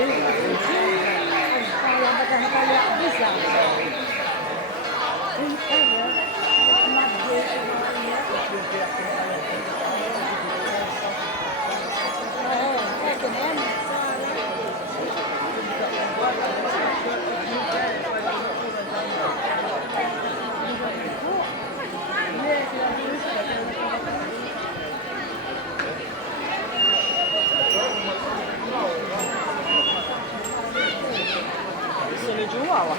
Sono Chihuahua.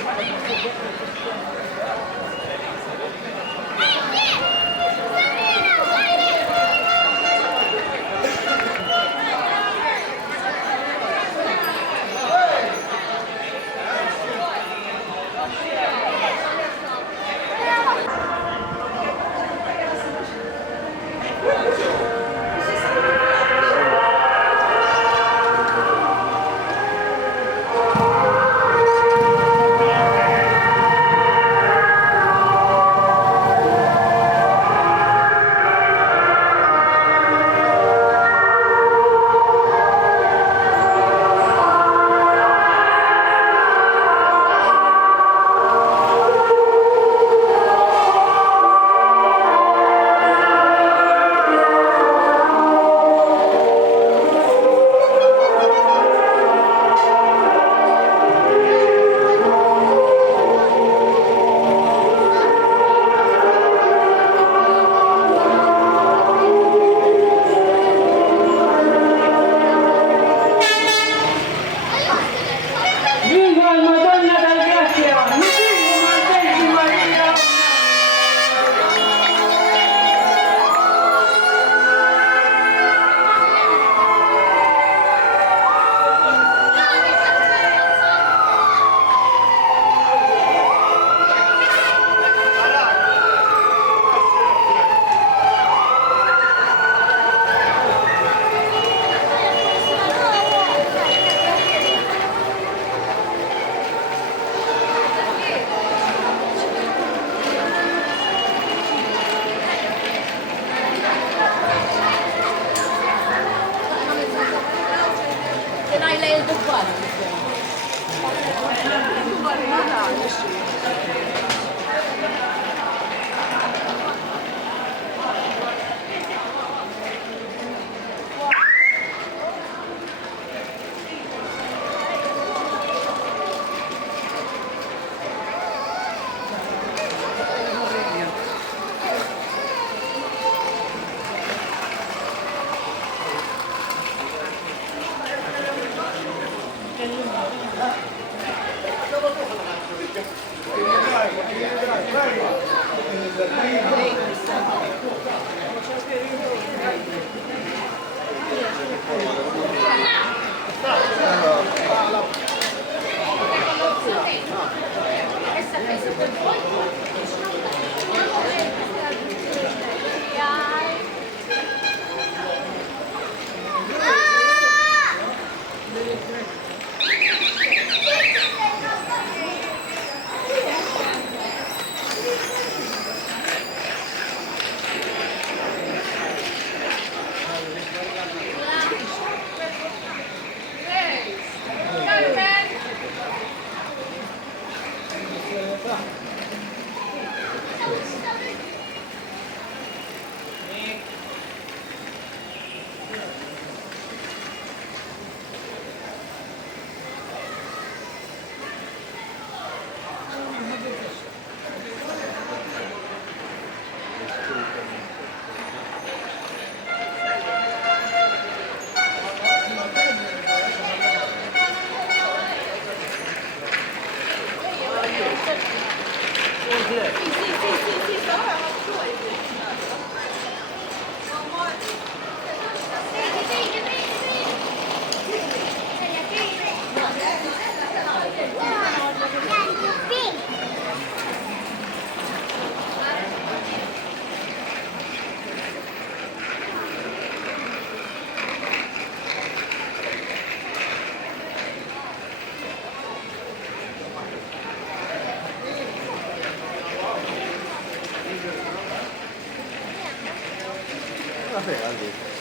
Vabbè, allora.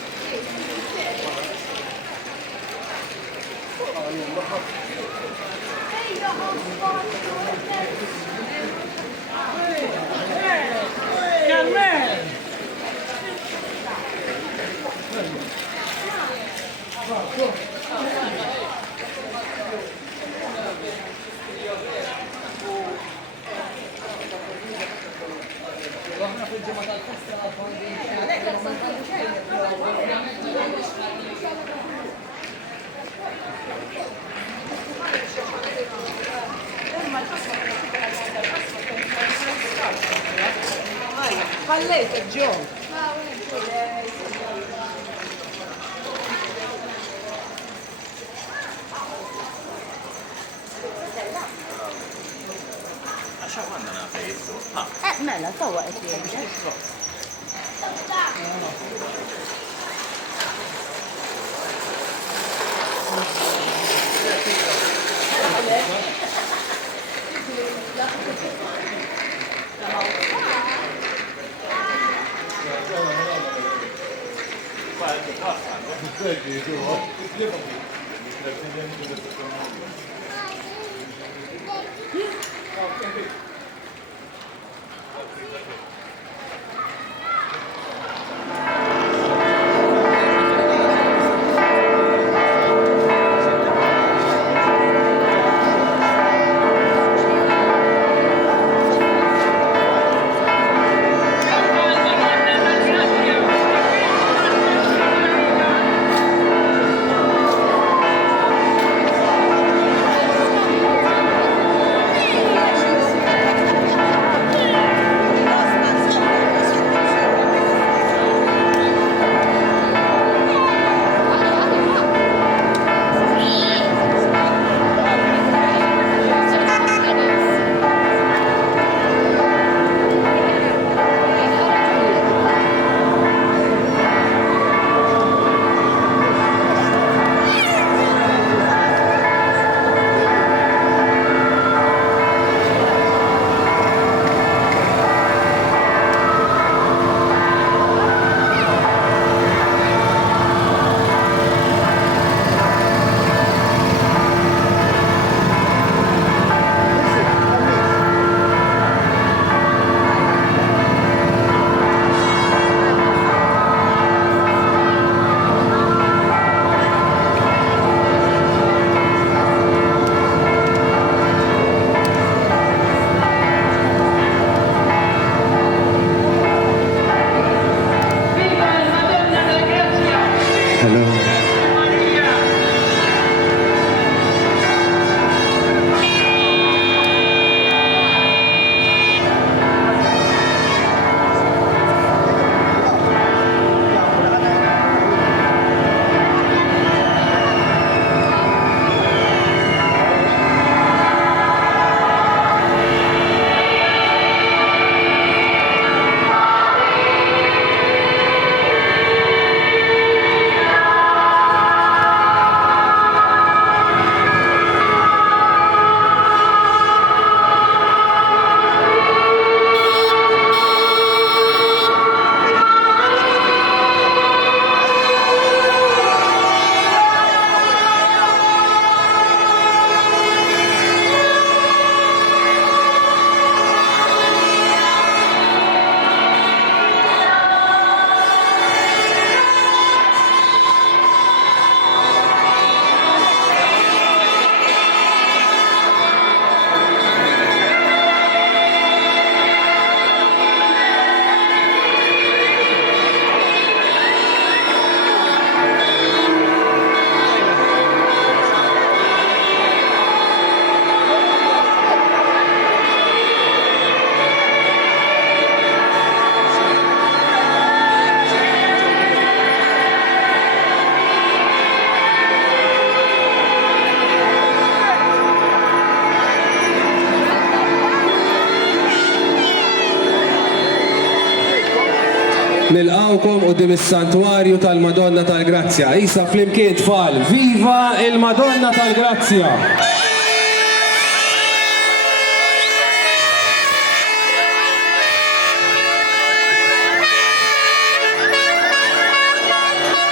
Carmen! Fallete, Gio! mela, sawa qed jgħid. Nilqawkom qudiem is-Santwarju tal-Madonna tal-Grazzja. Isa flimkien tfal, viva il-Madonna tal-Grazzja!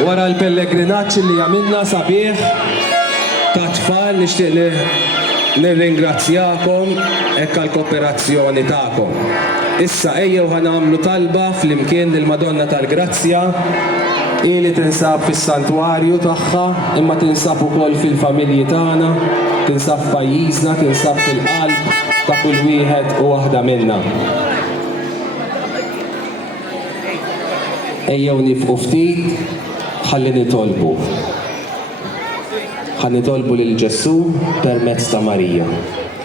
Wara l-pellegrinaġġ li għamilna sabiħ ta' tfal nixtieq nirringrazzjakom hekk għall-kooperazzjoni tagħkom. Issa ejjew ħanamlu talba flimkien lill-Madonna tal-Grazzja ili tinsab fis-santwarju tagħha imma tinsab ukoll fil-familji tagħna, tinsab f'pajjiżna, tinsab fil-qalb ta' kull wieħed u waħda minna. Ejjew nifqu ftit ħalli nitolbu. Ħanitolbu lil Ġesu permezz ta' Marija.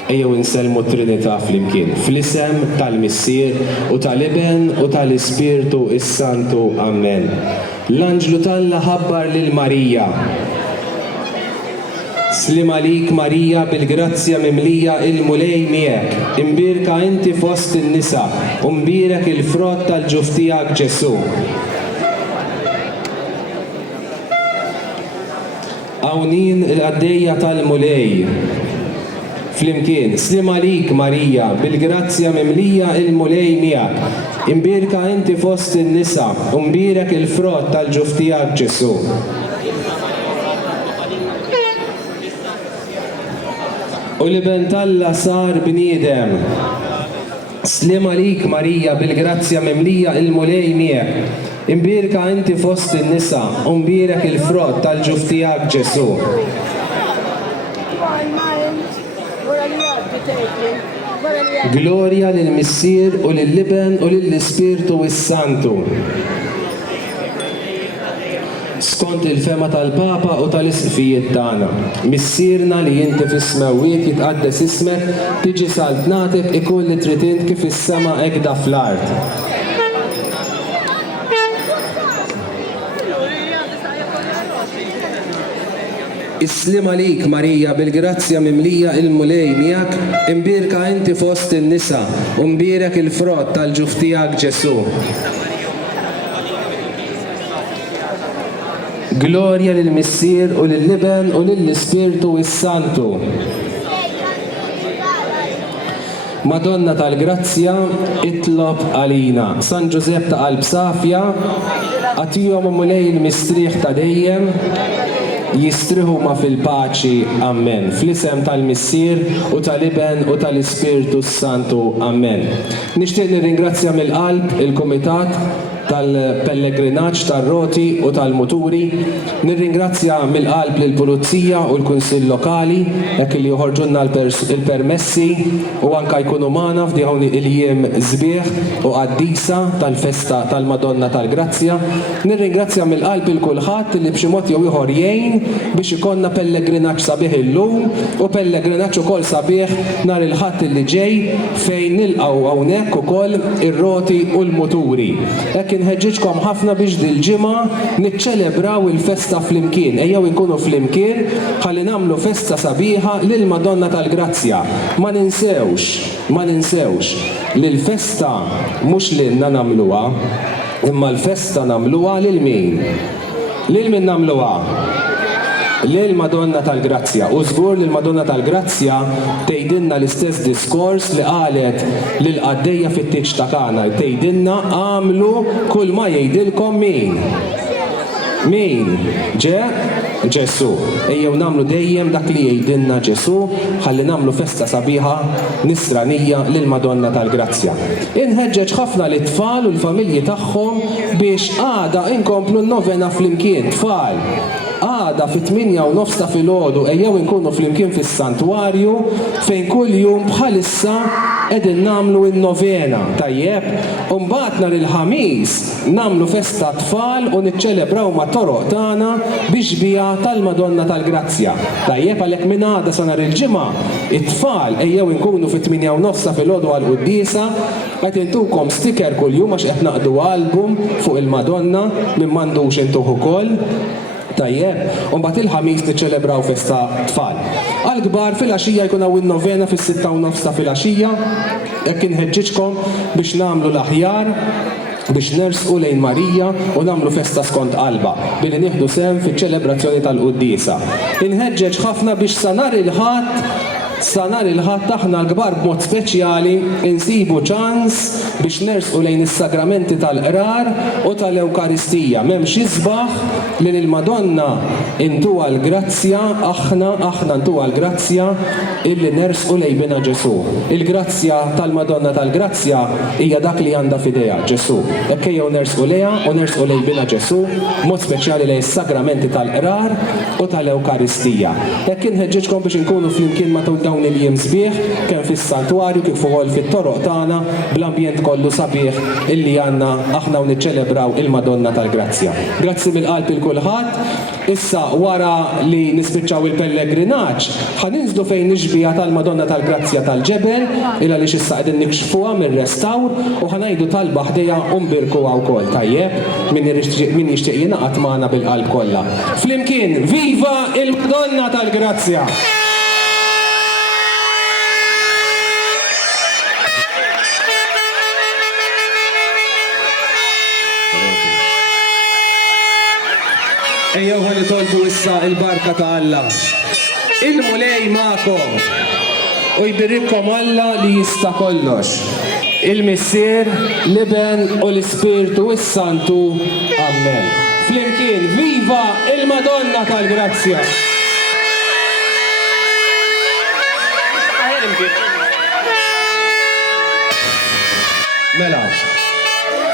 Ejjew insellmu t-Trinità flimkien, fl-isem tal-Missier u tal-Iben u tal-Ispirtu is-Santu. Amen. L-Anġlu Talla ħabbar lil Marija. Slim għalik Marija bil-grazzja mimlija il-mulej miegħek, imbirka inti fost in-nisa, u mbirek il-frott tal-ġuf tiegħek Ġesu. Għawnin il-għaddejja tal-mulej. Flimkien, slim għalik Marija, bil-grazzja mimlija il-mulej miegħek, imbirka inti fost in-nisa, u mbirek il-frott tal-ġuf tiegħek Ġesu. U l-Iben Talla sar bniedem. Slim għalik Marija, bil-grazzja mimlija il-mulej miegħek, imbirka inti fost in-nisa, u mbirek il-frott tal-ġuf tiegħek Ġesu. Gloria lill-Missier u lill-Iben u lill-Ispirtu is-Santu. Skont il-fema tal-Papa u tal-isqifijiet tagħna. Missierna li inti fis-smawiet jitqaddes ismek, tiġi saltnatek ikun li trid int kif is-sema hekk da fl-art. Islim għalik Marija bil-grazzja mimlija il-mulej miegħek, imbirka inti fost in-nisa, u mbirek il-frott tal-ġuf tiegħek Ġesu. Gloria lill-Missier u lill-Iben u lill-Ispirtu is-Santu. Madonna tal-Grazzja itlob għalina. San Ġusepp ta' Qalb Safja, għatihom mulej il-mistrieħ ta' dejjem, jistriħu ma fil-paċi. Amen. Fl-isem tal-Missier u tal-Iben u tal-Ispirtu s-Santu. Amen. Nixtieq nirringrazzja mill-qalb il-Kumitat tal-Pellegrinaġġ tar-Roti u tal-Muturi. Nirringrazzja mill-qalb lill-Pulizija u l-Kunsill Lokali hekk li joħorġulna l-permessi u anke jkunu magħna f'dawn il-jiem sbieħ u qaddisa tal-festa tal-Madonna tal-Grazzja. Nirringrazzja mill-qalb il-kulħadd li b'xi mod jew ieħor jgħin biex ikonna pellegrinaġġ sabiħ illum u pellegrinaġġ ukoll sabiħ nhar il-ħadd li ġej fejn nilqgħu hawnhekk ukoll ir-Roti u l-Muturi. Nħeġġiġkom ħafna biex dil-ġimgħa niċċelebraw il-festa flimkien. Ejjew inkunu flimkien ħalli nagħmlu festa sabiħa lil Madonna tal-Grazzja. Ma ninsewx li l-festa mhux lilna nagħmluha, imma l-festa nagħmluha lil min? Lil min nagħmluha? Lil Madonna tal-Grazzja. U żgur li l-Madonna tal-Grazzja tgħidilna l-istess diskors li qalet lil qaddejja fit-Tiġ ta' Kana. Tgħidilna għamlu kull ma jgħidilkom min? Min? Ġesu. Ejjew nagħmlu dejjem dak li jgħidilna Ġesu ħalli nagħmlu festa sabiħa nisranija lil Madonna tal-Grazzja. Inħeġġeġ ħafna lit-tfal u l-familji tagħhom biex għada inkomplu n-novena flimkien. Tfal, għada fit-8:09 ta' filgħodu ejjew inkunu flimkien fis-santwarju fejn kull jum bħalissa qegħdin nagħmlu n-novena. Tajjeb, u mbagħad nhar il-ħamis nagħmlu festa tfal u niċċelebraw ma' toroq tagħna biex bija tal-Madonna tal-Grazzja. Tajjeb, għalhekk minn għada sa nhar il-ġimgħa it-tfal ejjew inkunu fit-8:09 ta' filgħodu għall-Qudiesa qed intukom sticker kuljum għax qed naqdu album fuq il-Madonna minn m'għandux intuh ukoll. Tajjeb, u mbagħad il-ħamis niċċelebraw festa tfal. Għall-kbar fil-għaxija jkun hawn in-novena fis-6:09 ta' filgħaxija, jekk inħeġġiġkom biex nagħmlu l-aħjar biex nersqu lejn Marija u nagħmlu festa skont qalba billi nieħdu sehem fiċ-ċelebrazzjoni tal-Qudiesa. Inħeġġeġ ħafna biex sa nhar il-ħadd Sa nhar il-ħadd aħna l-kbar b'mod speċjali insibu ċans biex nersqu lejn is-sagramenti tal-qrar u tal-Ewkaristija. M'hemmx isbaħ li lill-Madonna intuha l-grazzja, aħna ntuha l-grazzja illi nersqu lejn Ġesu. Il-grazzja tal-Madonna tal-Grazzja hija dak li għandha f'idejha Ġesu. Ekkejjew nersqu lejha u nersqu lejn Ġesu, mod speċjali lejn is-sagramenti tal-qrar u tal-Ewkaristija. Hekk inħeġġeġkom biex inkunu flimkien matul dawn il-jiem sbieħ, kemm fis-santwarju kif ukoll fit-toroq tagħna bl-ambjent kollu sabiħ illi għandna aħna u niċċelebraw il-Madonna tal-Grazzja. Grazzi mill-qalb il kulħadd. Issa wara li nispiċċaw il-pellegrinaġġ, ħaninżlu fejn nixbija tal-Madonna tal-Grazzja tal-ġebel, illa li issa qegħdin nikxfuha mir-restawr u ħanajdu talba ħdejja u nbirkuha wkoll tajjeb min jixtieq jingħaqad magħna bil-qalb kollha. Flimkien, viva il-Madonna tal-Grazzja! Ejjew ħanitolbu issa il-barka ta' Alla. Il-mulej magħkom u jbirrikom Alla li jista' kollox. Il-Missier, l-Iben u l-Ispirtu s-Santu. Amen. Flimkien, viva il-Madonna tal-Grazzja! Mela,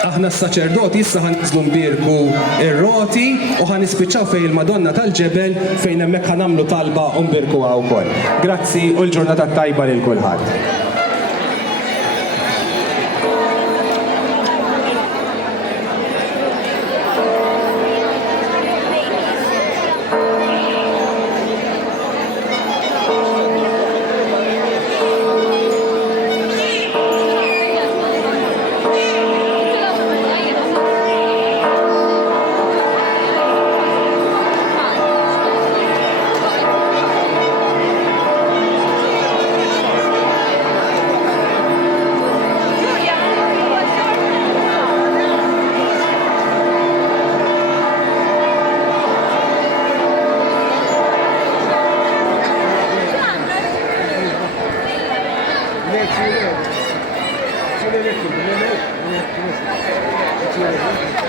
aħna s-saċerdoti issa ħanizlu nbirku ir-roti u ħanispiċċaw fejn il-Madonna tal-ġebel fejn hemmhekk ħanamlu talba u nbirkuha wkoll. Grazzi u l-ġurnata tajba lil kulħadd. Ci vede